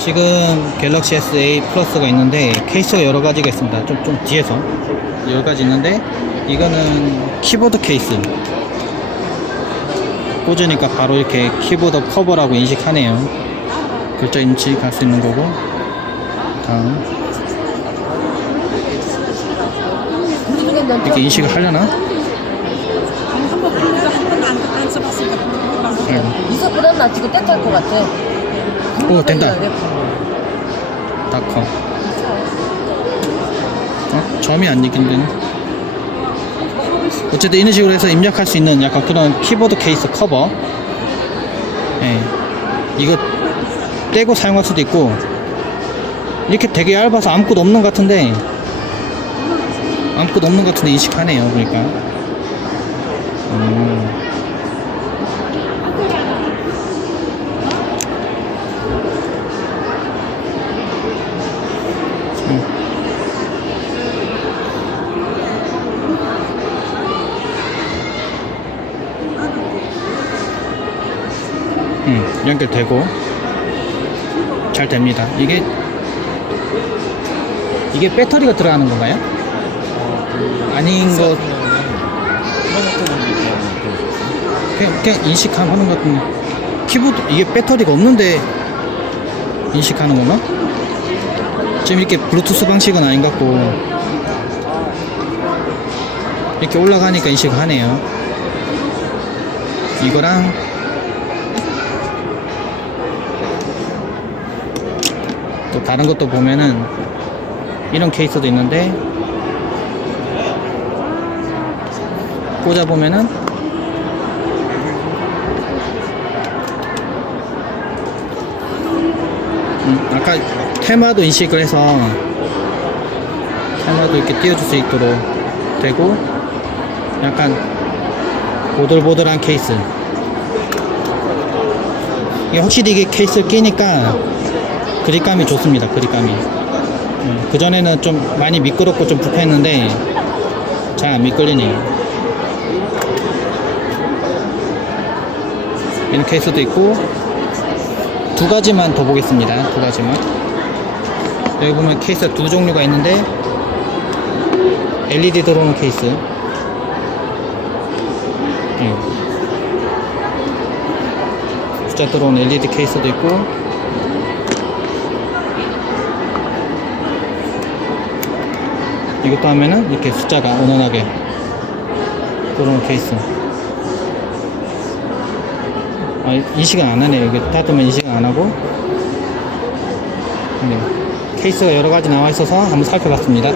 지금 갤럭시 S8 플러스가 있는데 케이스가 여러 가지가 있습니다. 좀, 좀 뒤에서 여러 가지 있는데 이거는 키보드 케이스 꽂으니까 바로 이렇게 키보드 커버라고 인식하네요. 글자 인식할 수 있는 거고 다음 이렇게 인식을 하려나? 이것보다 나 지금 떼탈 것 같아. 오 된다. 왜 그래? 닷컴 어? 점이 안 읽힌다네 어쨌든 이런 식으로 해서 입력할 수 있는 약간 그런 키보드 케이스 커버 예. 이거 떼고 사용할 수도 있고 이렇게 되게 얇아서 아무것도 없는 것 같은데 아무것도 없는 것 같은데 인식하네요 그러니까 음. 음, 연결되고 잘 됩니다. 이게 이게 배터리가 들어가는 건가요? 아닌 거 그냥, 그냥 인식하는 것 같은데 키보드 이게 배터리가 없는데 인식하는 건가? 지금 이렇게 블루투스 방식은 아닌 것 같고 이렇게 올라가니까 인식을 하네요. 이거랑 또 다른 것도 보면은 이런 케이스도 있는데 꽂아 보면은 음, 아까 테마도 인식을 해서 테마도 이렇게 띄워줄 수 있도록 되고 약간 보들보들한 케이스. 확실히 이게 케이스를 끼니까 그립감이 좋습니다. 그립감이. 음, 그전에는 좀 많이 미끄럽고 좀 불편했는데 잘 안 미끌리네요. 이런 케이스도 있고 두 가지만 더 보겠습니다. 두 가지만. 여기 보면 케이스 두 종류가 있는데 LED 들어오는 케이스. 예. 숫자 들어오는 LED 케이스도 있고 이것도 하면은 이렇게 숫자가 원원하게 들어오는 케이스. 아 인식은 안 하네요 이게 닫으면 인식은 안 하고. 네. 케이스가 여러 가지 나와 있어서 한번 살펴봤습니다